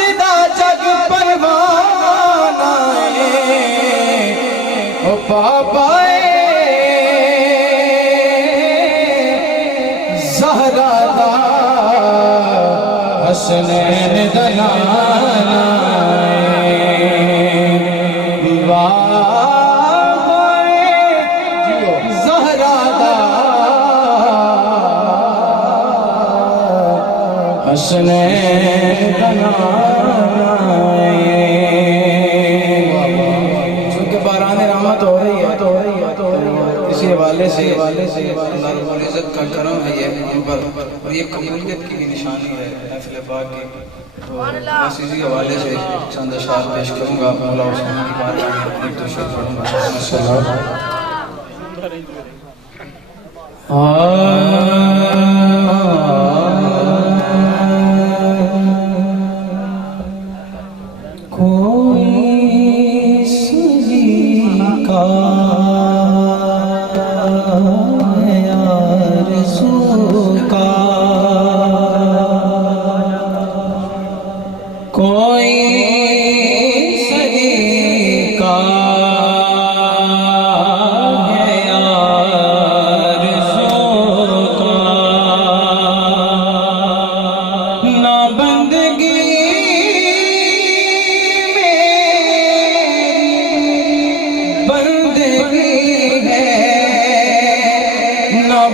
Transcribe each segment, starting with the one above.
जिदा जग परवाना ओ पापा ज़हरा दा हसनैन दलाना ज़हरा दा हसनैन दलाना। चूँकि बारान रहमत हो रही है इसी हवाले से इज़्ज़त का करम है ये हम पर, और ये कबूलियत की भी निशानी है महफ़िल पाक की। तो बस इसी हवाले से चंद अशआर पेश करूँगा। मौला हुसैन की बात एक दो शेर पढ़ूँगा।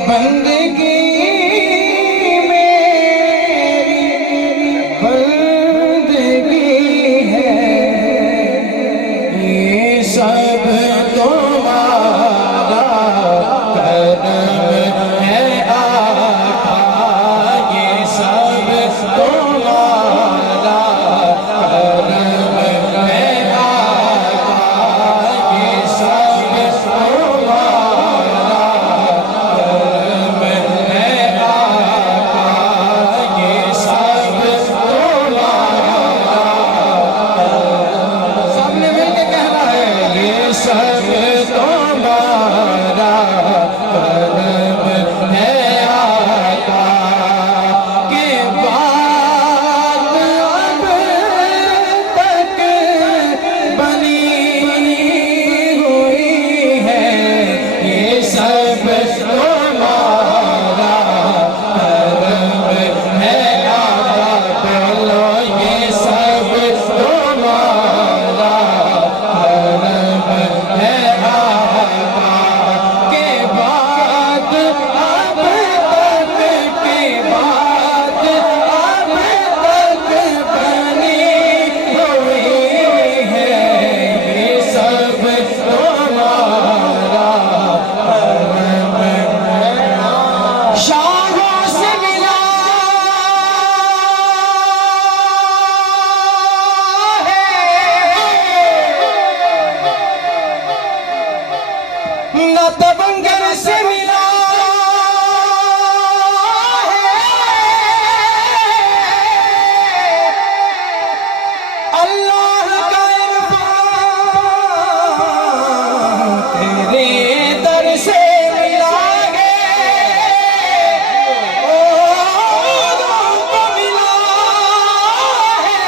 बंदगी मेरी बंदगी है, ये सब तुम्हारा करम है आका, ये सब तुम्हारा करम है आका, ये सब तबंगर से मिला है, अल्लाह का इरफान तेरे दर से मिला है, तुमको मिला है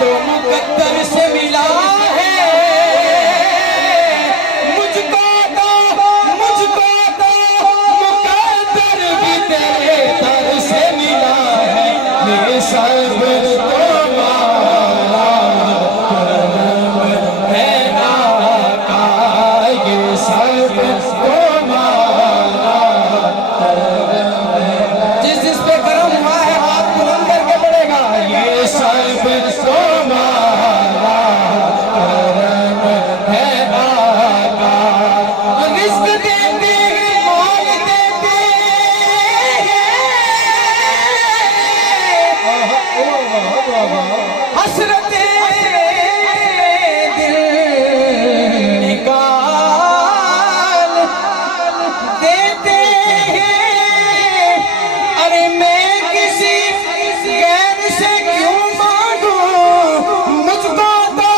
तो मुकद्दर से मिला है, सब तुम्हारा करम है आका, ये सब तुम्हारा करम है। जिस पे करम हुआ है हाथ बुलंद करके पड़ेगा, ये सब तुम्हारा करम है आका, रिज़्क़ देते मौल देते हसरते दिल निकाल देते हैं। अरे मैं किसी गैर से क्यों मांगूं, मुझको तो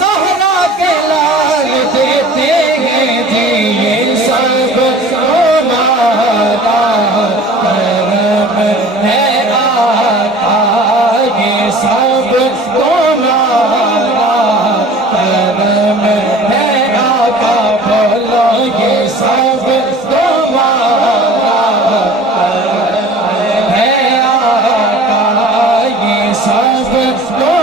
ज़हरा के लाल देते हैं जी, ये सब तुम्हारा करम है आका, ये सब सुनो